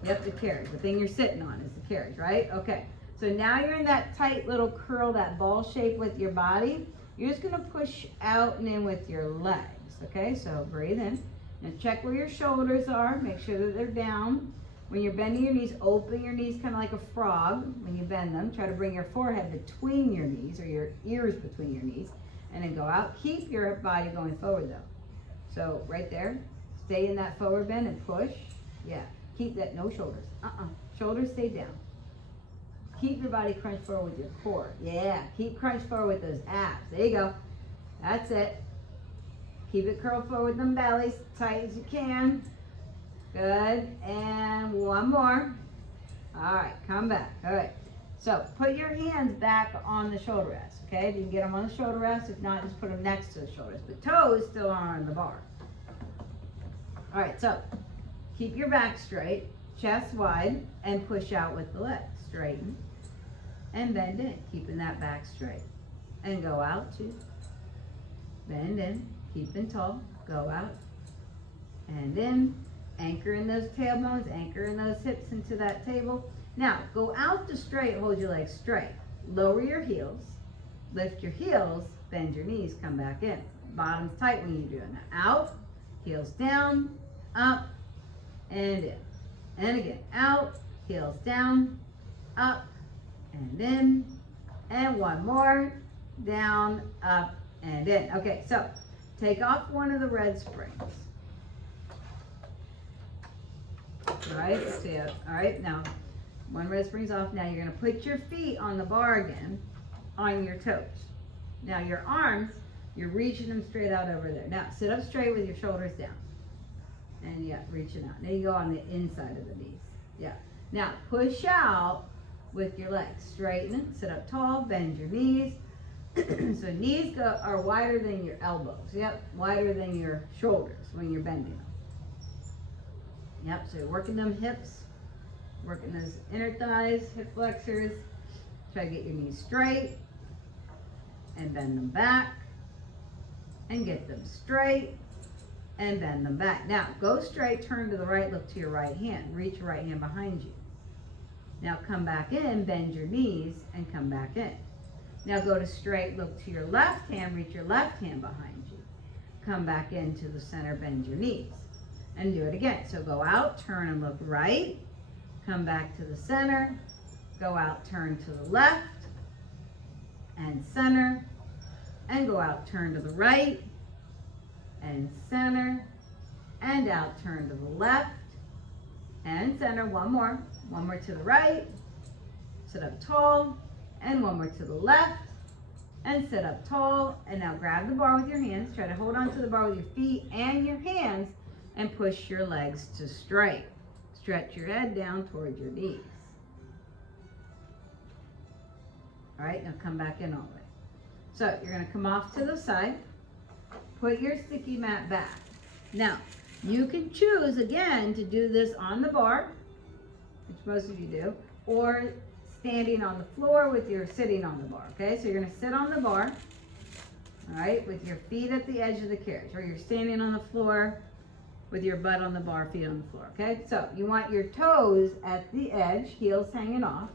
the carriage. The thing you're sitting on is the carriage, right? Okay, so now you're in that tight little curl, that ball shape with your body. You're just gonna push out and in with your legs, okay? So breathe in. Now check where your shoulders are, make sure that they're down. When you're bending your knees, open your knees kind of like a frog when you bend them. Try to bring your forehead between your knees, or your ears between your knees, and then go out. Keep your body going forward though. So right there, stay in that forward bend and push. Keep that, no shoulders. Shoulders stay down. Keep your body crunched forward with your core. Keep crunched forward with those abs. There you go. That's it. Keep it curled forward with them bellies, tight as you can. Good, and 1 more. All right, come back. All right, so put your hands back on the shoulder rest, okay? If you can get them on the shoulder rest, if not, just put them next to the shoulders. But toes still are on the bar. All right, so keep your back straight, chest wide, and push out with the legs. Straighten and bend in, keeping that back straight. And go out 2, bend in, keeping tall, go out, and in. Anchor in those tailbones, anchor in those hips into that table. Now, go out to straight, hold your legs straight. Lower your heels, lift your heels, bend your knees, come back in. Bottom's tight when you're doing that. Out, heels down, up, and in. And again, out, heels down, up, and in. And 1 more, down, up, and in. Okay, so take off one of the red springs. All right, all right, now 1 red spring's off. Now you're gonna put your feet on the bar again, on your toes. Now your arms, you're reaching them straight out over there. Now sit up straight with your shoulders down. And reaching out. Now you go on the inside of the knees. Now push out with your legs. Straighten, sit up tall, bend your knees. So knees are wider than your elbows. Wider than your shoulders when you're bending them. So you're working them hips, working those inner thighs, hip flexors. Try to get your knees straight and bend them back and get them straight and bend them back. Now go straight, turn to the right, look to your right hand. Reach your right hand behind you. Now come back in, bend your knees and come back in. Now go to straight, look to your left hand, reach your left hand behind you. Come back into the center, bend your knees. And do it again. So go out, turn and look right, come back to the center, go out, turn to the left, and center, and go out, turn to the right, and center, and out, turn to the left, and center. 1 more to the right, sit up tall, and 1 more to the left, and sit up tall. And now grab the bar with your hands, try to hold on to the bar with your feet and your hands, and push your legs to straight. Stretch your head down towards your knees. All right, now come back in all the way. So you're gonna come off to the side, put your sticky mat back. Now, you can choose again to do this on the bar, which most of you do, or standing on the floor with your sitting on the bar, okay? So you're gonna sit on the bar, all right, with your feet at the edge of the carriage, or you're standing on the floor with your butt on the bar, feet on the floor, okay? So you want your toes at the edge, heels hanging off.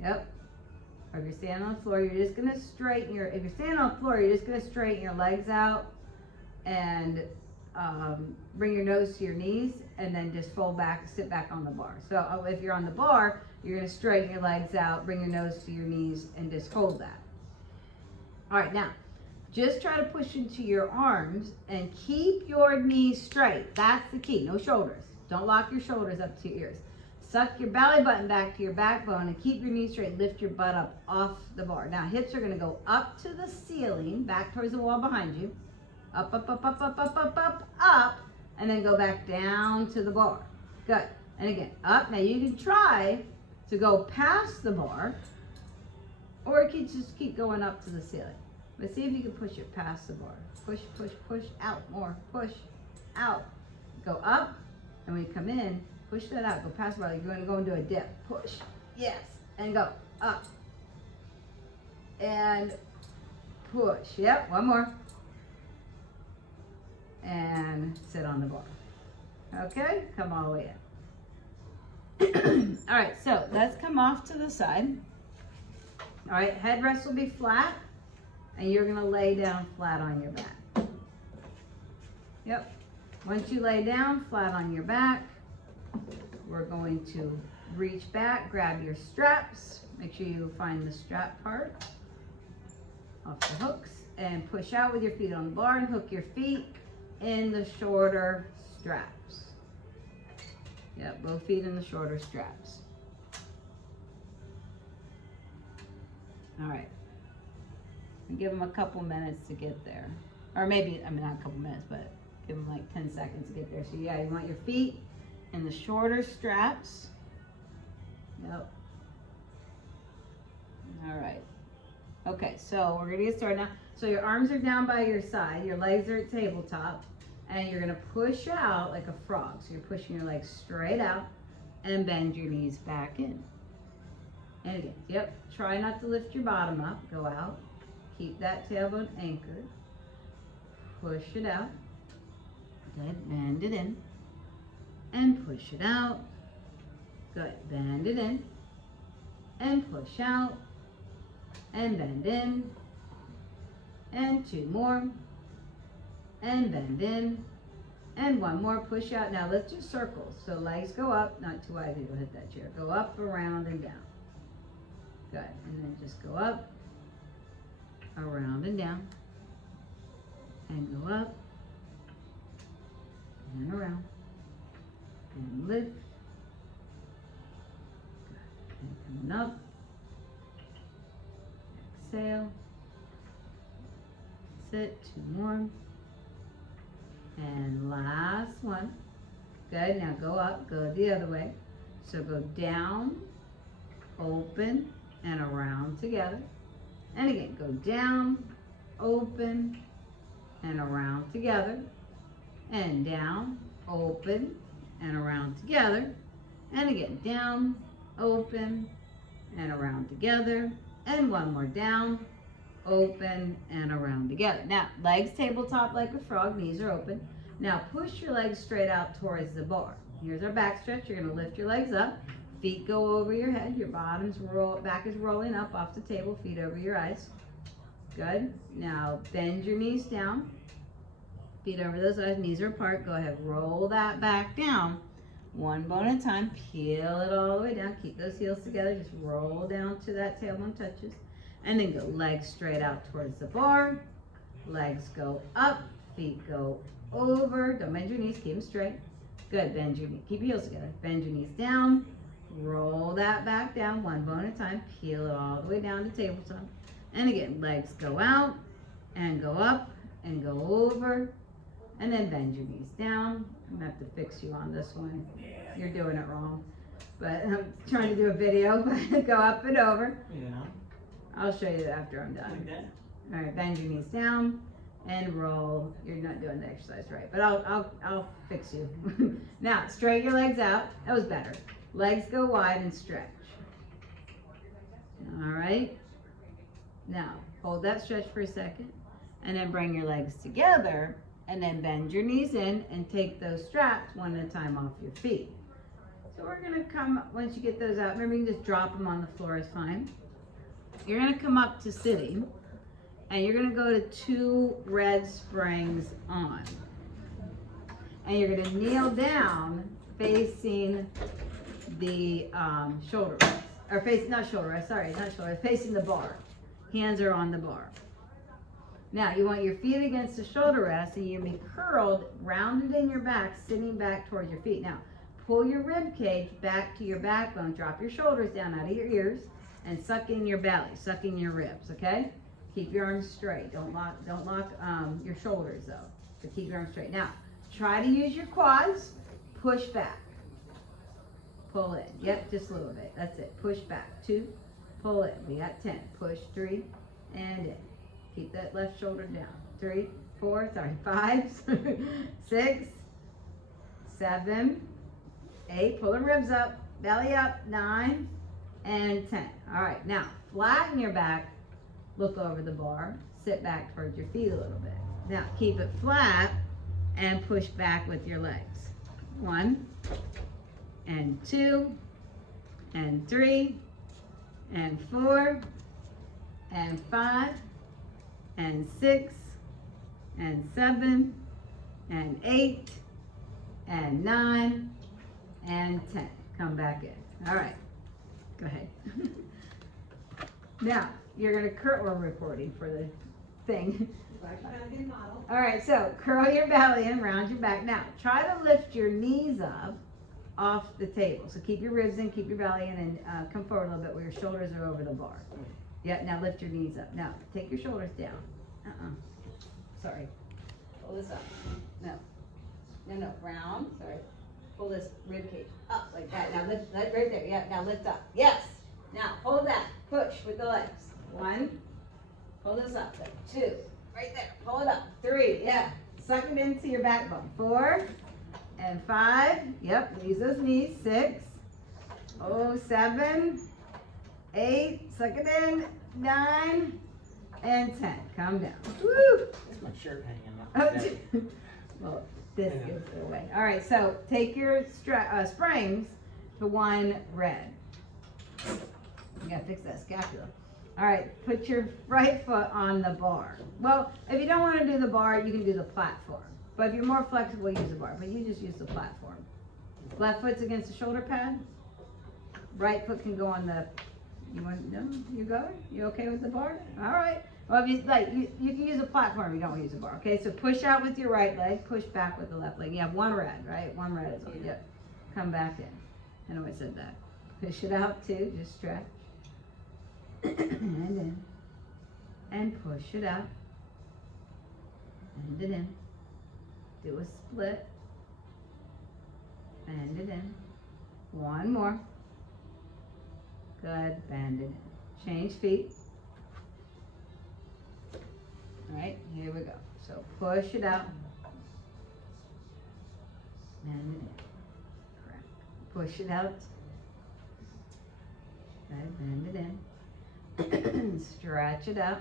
Yep. Or if you're standing on the floor, you're just gonna straighten if you're standing on the floor, you're just gonna straighten your legs out and bring your nose to your knees and then just fold back, sit back on the bar. So if you're on the bar, you're gonna straighten your legs out, bring your nose to your knees and just hold that. All right, now, just try to push into your arms and keep your knees straight. That's the key, no shoulders. Don't lock your shoulders up to your ears. Suck your belly button back to your backbone and keep your knees straight. Lift your butt up off the bar. Now, hips are gonna go up to the ceiling, back towards the wall behind you. Up, up, up, up, up, up, up, up, up, and then go back down to the bar. Good. And again, up. Now you can try to go past the bar, or you can just keep going up to the ceiling. But see if you can push it past the bar. Push, push, push, out more. Push, out. Go up, and when you come in, push that out. Go past the bar. You're going to go into a dip. Push. Yes. And go up. And push. Yep. One more. And sit on the bar. Okay, come all the way in. All right, so let's come off to the side. All right, headrest will be flat, and you're gonna lay down flat on your back. Yep, once you lay down flat on your back, we're going to reach back, grab your straps. Make sure you find the strap part off the hooks, and push out with your feet on the bar and hook your feet in the shorter straps. Yep, both feet in the shorter straps. All right. And give them a couple minutes to get there. Or maybe, I mean, not a couple minutes, but give them like 10 seconds to get there. So yeah, you want your feet in the shorter straps. Yep. All right. Okay, so we're gonna get started now. So your arms are down by your side, your legs are at tabletop, and you're gonna push out like a frog. So you're pushing your legs straight out and bend your knees back in. And again, yep, try not to lift your bottom up, go out. Keep that tailbone anchored. Push it out. Good, bend it in. And push it out. Good, bend it in. And push out. And bend in. And two more. And bend in. And one more, push out. Now let's do circles. So legs go up, not too wide, you'll hit that chair. Go up, around, and down. Good, and then just go up, around, and down. And go up, and around, and lift. Good, and coming up. Exhale. Sit, two more. And last one. Good, now go up, go the other way. So go down, open, and around together. And again, go down, open, and around together. And down, open, and around together. And again, down, open, and around together. And one more down, open, and around together. Now, legs tabletop like a frog, knees are open. Now, push your legs straight out towards the bar. Here's our back stretch. You're going to lift your legs up. Feet go over your head. Your back is rolling up off the table. Feet over your eyes. Good. Now, bend your knees down. Feet over those eyes. Knees are apart. Go ahead. Roll that back down. One bone at a time. Peel it all the way down. Keep those heels together. Just roll down to that tailbone touches. And then go legs straight out towards the bar. Legs go up. Feet go over. Don't bend your knees. Keep them straight. Good. Bend your knees. Keep your heels together. Bend your knees down. Roll that back down. One bone at a time. Peel it all the way down to tabletop. And again, legs go out and go up and go over. And then bend your knees down. I'm going to have to fix you on this one. You're doing it wrong. But I'm trying to do a video. Go up and over. Yeah. I'll show you after I'm done. Like that? All right, bend your knees down and roll. You're not doing the exercise right, but I'll fix you. Now, straighten your legs out. That was better. Legs go wide and stretch. All right. Now, hold that stretch for a second, and then bring your legs together and then bend your knees in and take those straps one at a time off your feet. So we're gonna come, once you get those out, remember you can just drop them on the floor is fine. You're gonna come up to sitting, and you're gonna go to 2 red springs on. And you're gonna kneel down facing the shoulder rest, or facing, not shoulder rest, sorry, not shoulder rest, facing the bar. Hands are on the bar. Now you want your feet against the shoulder rest, and you're gonna be curled, rounded in your back, sitting back towards your feet. Now pull your rib cage back to your backbone, drop your shoulders down out of your ears, and suck in your belly, suck in your ribs, okay? Keep your arms straight. Don't lock your shoulders though. So keep your arms straight. Now, try to use your quads. Push back. Pull in. Yep, just a little bit. That's it. Push back. 2. Pull in. We got 10. Push 3 and in. Keep that left shoulder down. 3, 4, sorry, 5, 6, 7, 8. Pull the ribs up. Belly up. 9 and 10. All right. Now, flatten your back. Look over the bar, sit back towards your feet a little bit. Now keep it flat and push back with your legs. 1 and 2 and 3 and 4 and 5 and 6 and 7 and 8 and 9 and 10. Come back in. All right, go ahead. Now, you're gonna curl, we're reporting for the thing. All right, so curl your belly in, round your back. Now, try to lift your knees up off the table. So keep your ribs in, keep your belly in, and come forward a little bit where your shoulders are over the bar. Yeah, now lift your knees up. Now, take your shoulders down. Sorry. Pull this up. No, round. Sorry. Pull this rib cage up like that. Now lift right there. Yeah, now lift up. Yes. Now hold that. Push with the legs. 1. Pull this up. 2. Right there. Pull it up. 3. Yeah. Suck it into your backbone. 4 and 5. Yep. Use those knees. 6. 7. 8. Suck it in. 9 and 10. Calm down. Woo! That's my shirt hanging up. Well, this gives it away. All right. So take your springs to 1 red. You gotta fix that scapula. All right, put your right foot on the bar. Well, if you don't want to do the bar, you can do the platform. But if you're more flexible, use the bar. But you just use the platform. Left foot's against the shoulder pad. Right foot can go on the. You want? No, you go. You okay with the bar? All right. Well, if you like, you can use a platform. You don't use a bar. Okay. So push out with your right leg. Push back with the left leg. You have 1 red, right? 1 red is on. Yep. Come back in. I know I said that. Push it out too. Just stretch. And in, and push it out, and it in, do a split, bend it in, 1 more, good, bend it in, change feet, all right, here we go, so push it out, bend it in, correct, push it out, good, bend it in, stretch it up.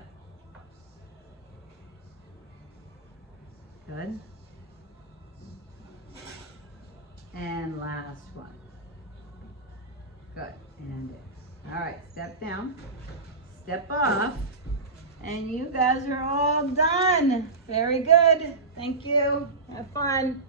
Good. And last one. Good. And in. All right, step down, step off, and you guys are all done. Very good. Thank you. Have fun.